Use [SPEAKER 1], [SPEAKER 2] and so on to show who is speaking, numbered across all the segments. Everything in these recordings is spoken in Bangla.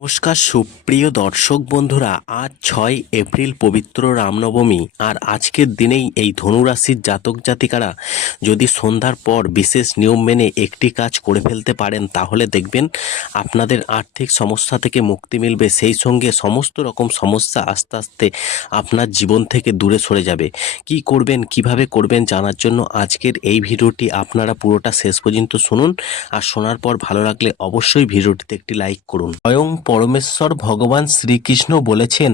[SPEAKER 1] নমস্কার, সুপ্রিয় দর্শক বন্ধুরা, আজ ছয় এপ্রিল পবিত্র রামনবমী, আর আজকের দিনেই এই ধনুরাশির জাতক জাতিকারা যদি সন্ধ্যার পর বিশেষ নিয়ম মেনে একটি কাজ করে ফেলতে পারেন, তাহলে দেখবেন আপনাদের আর্থিক সমস্যা থেকে মুক্তি মিলবে। সেই সঙ্গে সমস্ত রকম সমস্যা আস্তে আস্তে আপনার জীবন থেকে দূরে সরে যাবে। কি করবেন, কীভাবে করবেন জানার জন্য আজকের এই ভিডিওটি আপনারা পুরোটা শেষ পর্যন্ত শুনুন। আর শোনার পর ভালো লাগলে অবশ্যই ভিডিওটিতে একটি লাইক করুন। স্বয়ং পরমেশ্বর ভগবান শ্রীকৃষ্ণ বলেছেন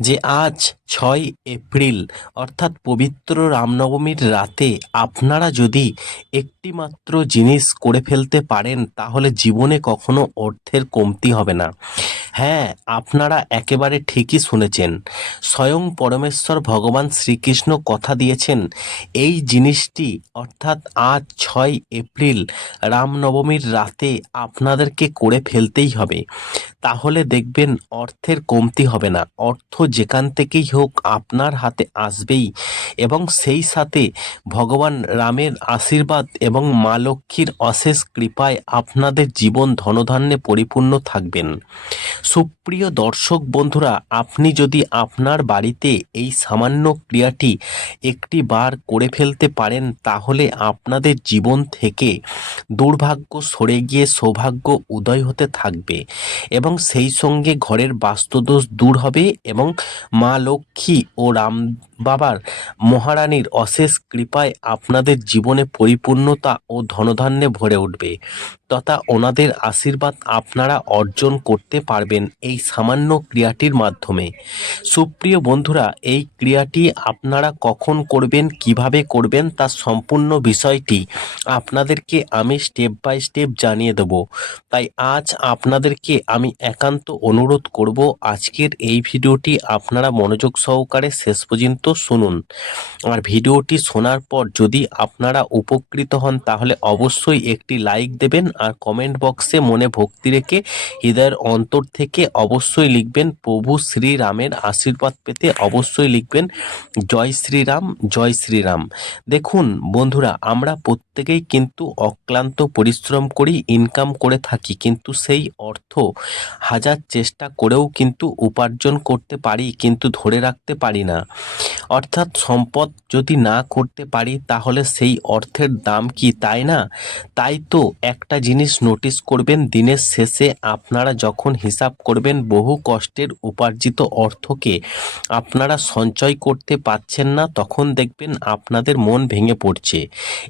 [SPEAKER 1] যে আজ ছয় এপ্রিল, অর্থাৎ পবিত্র রামনবমীর রাতে আপনারা যদি একটিমাত্র জিনিস করে ফেলতে পারেন, তাহলে জীবনে কখনো অর্থের কমতি হবে না। হ্যাঁ আপনারা একেবারে ঠিকই শুনেছেন। স্বয়ং পরমেশ্বর ভগবান শ্রীকৃষ্ণ কথা দিয়েছেন, এই জিনিসটি অর্থাৎ আজ ছয় এপ্রিল, রামনবমীর রাতে আপনাদেরকে করে ফেলতেই হবে। তাহলে দেখবেন অর্থের কমতি হবে না। অর্থ যেখান থেকেই হোক আপনার হাতে আসবেই এবং সেই সাথে ভগবান রামের আশীর্বাদ এবং মা লক্ষ্মীর অশেষ কৃপায় আপনাদের জীবন ধনধান্যে পরিপূর্ণ থাকবেন। সুপ্রিয় দর্শক বন্ধুরা, আপনি যদি আপনার বাড়িতে এই সামান্য ক্রিয়াটি একটি বার করে ফেলতে পারেন, তাহলে আপনাদের জীবন থেকে দুর্ভাগ্য সরে গিয়ে সৌভাগ্য উদয় হতে থাকবে এবং সেই সঙ্গে ঘরের বাস্তুদোষ দূর হবে এবং মা লক্ষ্মী ও রাম বাবার মহারানীর অশেষ কৃপায় আপনাদের জীবনে পরিপূর্ণতা ও ধনধান্যে ভরে উঠবে। তথা ওনাদের আশীর্বাদ আপনারা অর্জন করতে পারবেন এই সামান্য ক্রিয়াটির মাধ্যমে। সুপ্রিয় বন্ধুরা, এই ক্রিয়াটি আপনারা কখন করবেন, কীভাবে করবেন তার সম্পূর্ণ বিষয়টি আপনাদেরকে আমি স্টেপ বাই স্টেপ জানিয়ে দেব। তাই আজ আপনাদেরকে আমি একান্ত অনুরোধ করব, আজকের এই ভিডিওটি আপনারা মনোযোগ সহকারে শেষ পর্যন্ত শুনুন। আর ভিডিওটি শোনার পর যদি আপনারা উপকৃত হন, তাহলে অবশ্যই একটি লাইক দেবেন আর কমেন্ট বক্সে মনে ভক্তি রেখে হৃদয়ের অন্তর থেকে অবশ্যই লিখবেন, প্রভু শ্রীরামের আশীর্বাদ পেতে অবশ্যই লিখবেন, জয় শ্রীরাম জয় শ্রীরাম। দেখুন বন্ধুরা, আমরা প্রত্যেকেই কিন্তু অক্লান্ত পরিশ্রম করি ইনকাম করে থাকি, কিন্তু সেই অর্থ হাজার চেষ্টা করেও কিন্তু উপার্জন করতে পারি, কিন্তু ধরে রাখতে পারি না। অর্থাৎ সম্পদ যদি না করতে পারি, তাহলে সেই অর্থের দাম কি, তাই না? তাই তো একটা জিনিস নোটিস করবেন, দিনের শেষে আপনারা যখন হিসাব করবেন, বহু কষ্টের উপার্জিত অর্থকে আপনারা সঞ্চয় করতে পারছেন না, তখন দেখবেন আপনাদের মন ভেঙে পড়ছে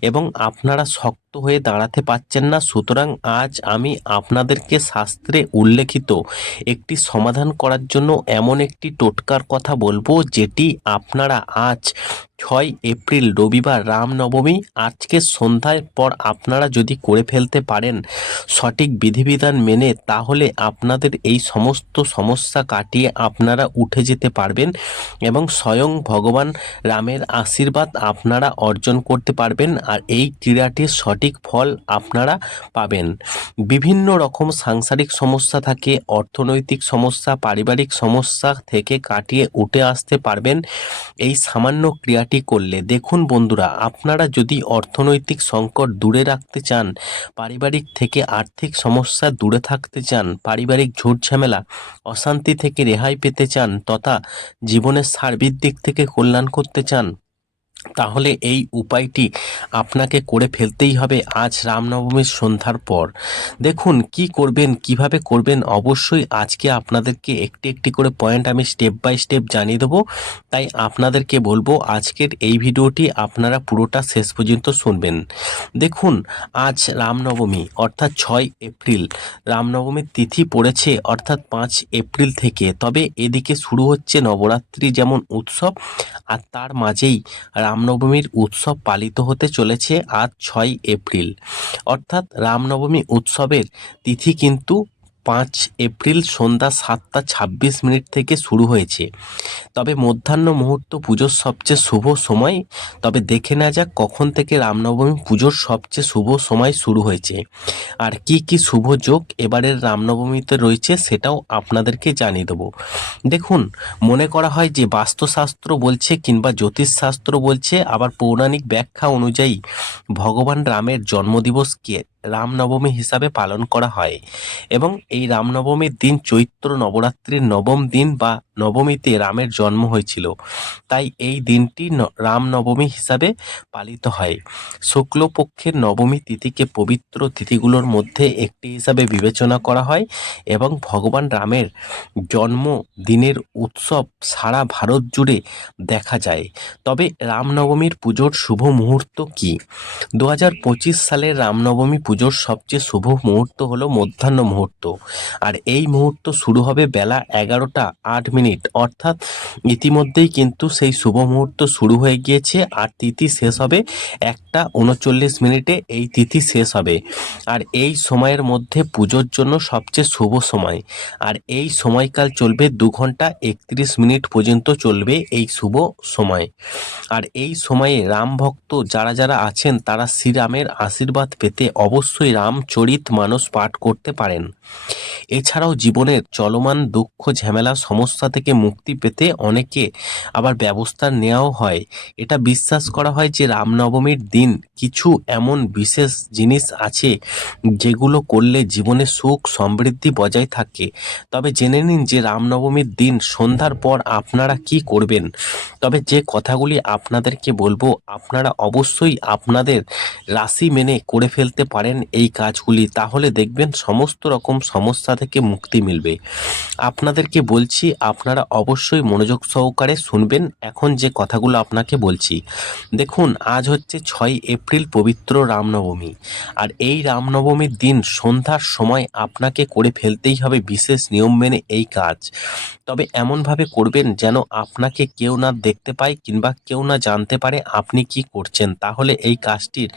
[SPEAKER 1] এবং আপনারা শক্ত হয়ে দাঁড়াতে পারছেন না। সুতরাং আজ আমি আপনাদেরকে শাস্ত্রে উল্লেখিত একটি সমাধান করার জন্য এমন একটি টোটকার কথা বলব, যেটি আপনারা আজ ছয় এপ্রিল রবিবার রামনবমী। আজকে সন্ধ্যায় পর আপনারা যদি করে ফেলতে পারেন সঠিক বিধিবিধান মেনে, তাহলে আপনাদের এই সমস্ত সমস্যা কাটিয়ে আপনারা উঠে যেতে পারবেন এবং স্বয়ং ভগবান রামের আশীর্বাদ আপনারা অর্জন করতে পারবেন আর এই ক্রীড়াটির সঠিক ফল আপনারা পাবেন। বিভিন্ন রকম সাংসারিক সমস্যা থাকে, অর্থনৈতিক সমস্যা, পারিবারিক সমস্যা থেকে কাটিয়ে উঠে আসতে পারবেন। এই সামান্য ক্রিয়াটি করলে, দেখুন বন্ধুরা, আপনারা যদি অর্থনৈতিক সংকট দূরে রাখতে চান, পারিবারিক থেকে আর্থিক সমস্যা দূরে থাকতে চান, পারিবারিক ঝামেলা অশান্তি থেকে রেহাই পেতে চান, তথা জীবনের সার্বিক দিক থেকে কল্যাণ করতে চান তাহলে এই উপায়টি আপনাকে করে ফেলতেই হবে আজ রামনবমীর সন্ধ্যার পর। দেখুন, কি করবেন, কীভাবে করবেন, অবশ্যই আজকে আপনাদেরকে একটি একটি করে পয়েন্ট আমি স্টেপ বাই স্টেপ জানিয়ে দেবো। তাই আপনাদেরকে বলব, আজকের এই ভিডিওটি আপনারা পুরোটা শেষ পর্যন্ত শুনবেন। দেখুন, আজ রামনবমী, অর্থাৎ ছয় এপ্রিল। রামনবমীর তিথি পড়েছে, অর্থাৎ পাঁচ এপ্রিল থেকে। তবে এদিকে শুরু হচ্ছে নবরাত্রি যেমন উৎসব, আর তার মাঝেই রামনবমীর উৎসব পালিত হতে চলেছে আজ ছয় এপ্রিল। অর্থাৎ রামনবমী উৎসবের তিথি কিন্তু পাঁচ এপ্রিল সন্ধ্যা সাতটা ছাব্বিশ মিনিট থেকে শুরু হয়েছে। তবে মধ্যাহ্ন মুহূর্ত পুজোর সবচেয়ে শুভ সময়, তবে দেখে না যাক কখন থেকে রামনবমী পুজোর সবচেয়ে শুভ সময় শুরু হয়েছে। আর কি কি শুভ যোগ এবারের রামনবমীতে রয়েছে সেটাও আপনাদেরকে জানিয়ে দেবো। দেখুন, মনে করা হয় যে বাস্তুশাস্ত্র বলছে কিংবা জ্যোতিষশাস্ত্র বলছে, আবার পৌরাণিক ব্যাখ্যা অনুযায়ী ভগবান রামের জন্মদিবসকে রামনবমী হিসাবে পালন করা হয় এবং এই রামনবমীর দিন চৈত্র নবরাত্রির নবম দিন বা নবমীতে রামের জন্ম হয়েছিল। তাই এই দিনটি রামনবমী হিসাবে পালিত হয়। শুক্লপক্ষের নবমী তিথিকে পবিত্র তিথিগুলোর মধ্যে একটি হিসাবে বিবেচনা করা হয় এবং ভগবান রামের জন্মদিনের উৎসব সারা ভারত জুড়ে দেখা যায়। তবে রামনবমীর পুজোর শুভ মুহূর্ত কী? দু হাজার পঁচিশ সালের রামনবমী পুজোর সবচেয়ে শুভ মুহূর্ত হলো মধ্যাহ্ন মুহূর্ত। আর এই মুহূর্ত শুরু হবে বেলা এগারোটা আট মিনিট। অর্থাৎ ইতিমধ্যেই কিন্তু সেই শুভ মুহূর্ত শুরু হয়ে গিয়েছে আর তিথি শেষ হবে একটা উনচল্লিশ মিনিটে। এই তিথি শেষ হবে। আর এই সময়ের মধ্যে পুজোর জন্য সবচেয়ে শুভ সময়। আর এই সময়কাল চলবে দু ঘণ্টা একত্রিশ মিনিট পর্যন্ত চলবে এই শুভ সময়। আর এই সময়ে রাম ভক্ত যারা যারা আছেন তারা শ্রীরামের আশীর্বাদ পেতে অবশ্যই রামচরিত মানুষ পাঠ করতে পারেন। এছাড়াও জীবনের চলমান দুঃখ, ঝামেলা, সমস্যা থেকে মুক্তি পেতে অনেকে আবার ব্যবস্থা নেওয়াও হয়। এটা বিশ্বাস করা হয় যে রামনবমীর দিন কিছু এমন বিশেষ জিনিস আছে যেগুলো করলে জীবনে সুখ, সমৃদ্ধি বজায় থাকে। তবে জেনে নিন যে রামনবমীর দিন সন্ধ্যার পর আপনারা কি করবেন। তবে যে কথাগুলি আপনাদেরকে বলব, আপনারা অবশ্যই আপনাদের রাশি মেনে করে ফেলতে পারেন এই কাজগুলি। তাহলে দেখবেন সমস্ত রকম সমস্যা থেকে মুক্তি মিলবে। আপনাদেরকে বলছি, আপনারা অবশ্যই মনোযোগ সহকারে শুনবেন। এখন যে কথাগুলো আপনাকে বলছি, দেখুন, আজ হচ্ছে ছয় এপ্রিল, পবিত্র রামনবমী। আর এই রামনবমীর দিন সন্ধ্যার সময় আপনাকে করে ফেলতেই হবে বিশেষ নিয়ম মেনে এই কাজ। তবে এমনভাবে করবেন যেন আপনাকে কেউ না দেখতে পায় কিংবা কেউ না জানতে পারে আপনি কি করছেন। তাহলে এই কাজটির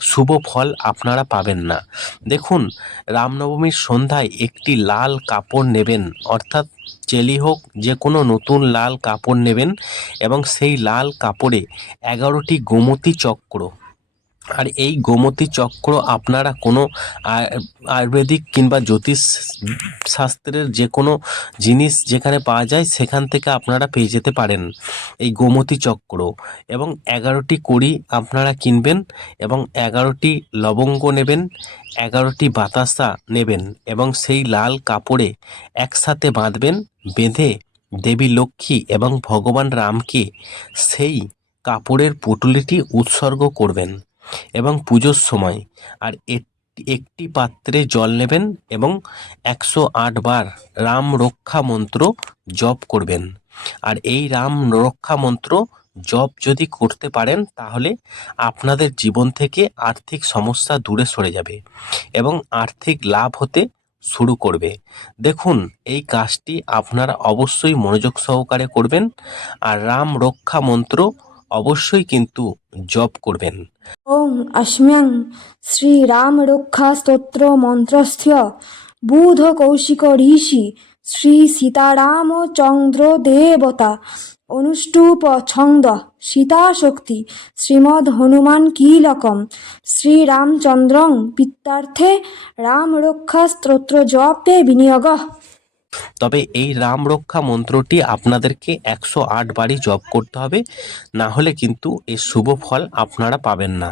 [SPEAKER 1] শুভ ফল আপনারা পাবেন না। দেখুন, রামনবমীর সন্ধ্যায় একটি লাল কাপড় নেবেন, অর্থাৎ চেলি হোক, যে কোনো নতুন লাল কাপড় নেবেন এবং সেই লাল কাপড়ে এগারোটি গোমতী চক্র। আর এই গোমতী চক্র আপনারা কোনো আয়ুর্বেদিক কিংবা জ্যোতিষ শাস্ত্রের যে কোনো জিনিস যেখানে পাওয়া যায় সেখান থেকে আপনারা পেয়ে যেতে পারেন এই গোমতী চক্র। এবং এগারোটি কড়ি আপনারা কিনবেন এবং এগারোটি লবঙ্গ নেবেন, এগারোটি বাতাসা নেবেন এবং সেই লাল কাপড়ে একসাথে বাঁধবেন, বেঁধে দেবী লক্ষ্মী এবং ভগবান রামকে সেই কাপড়ের পুটুলিটি উৎসর্গ করবেন। এবং পুজোর সময়। আর একটি পাত্রে জল নেবেন এবং একশো আট বার রাম রক্ষা মন্ত্র জপ করবেন। আর এই রাম রক্ষা মন্ত্র জপ যদি করতে পারেন, তাহলে আপনাদের জীবন থেকে আর্থিক সমস্যা দূরে সরে যাবে এবং আর্থিক লাভ হতে শুরু করবে। দেখুন, এই কাজটি আপনারা অবশ্যই মনোযোগ সহকারে করবেন। আর রাম রক্ষা মন্ত্র অবশ্যই কিন্তু জপ করবেন।
[SPEAKER 2] ওং অশ্মিয়ং শ্রী রাম রক্ষা স্তোত্র মন্ত্রস্থ্য বুধ কৌশিক ঋষি শ্রী সীতারাম চন্দ্র দেবতা অনুষ্টুপ ছন্দ সীতা শক্তি শ্রীমদ হনুমান কীলকম শ্রীরামচন্দ্রং পিত্যার্থে রাম রক্ষা স্তোত্র জপে বিনিয়োগ
[SPEAKER 1] তবে এই রাম রক্ষা মন্ত্রটি আপনাদেরকে একশো আট বারই জপ করতে হবে। না হলে কিন্তু এর শুভ ফল আপনারা পাবেন না।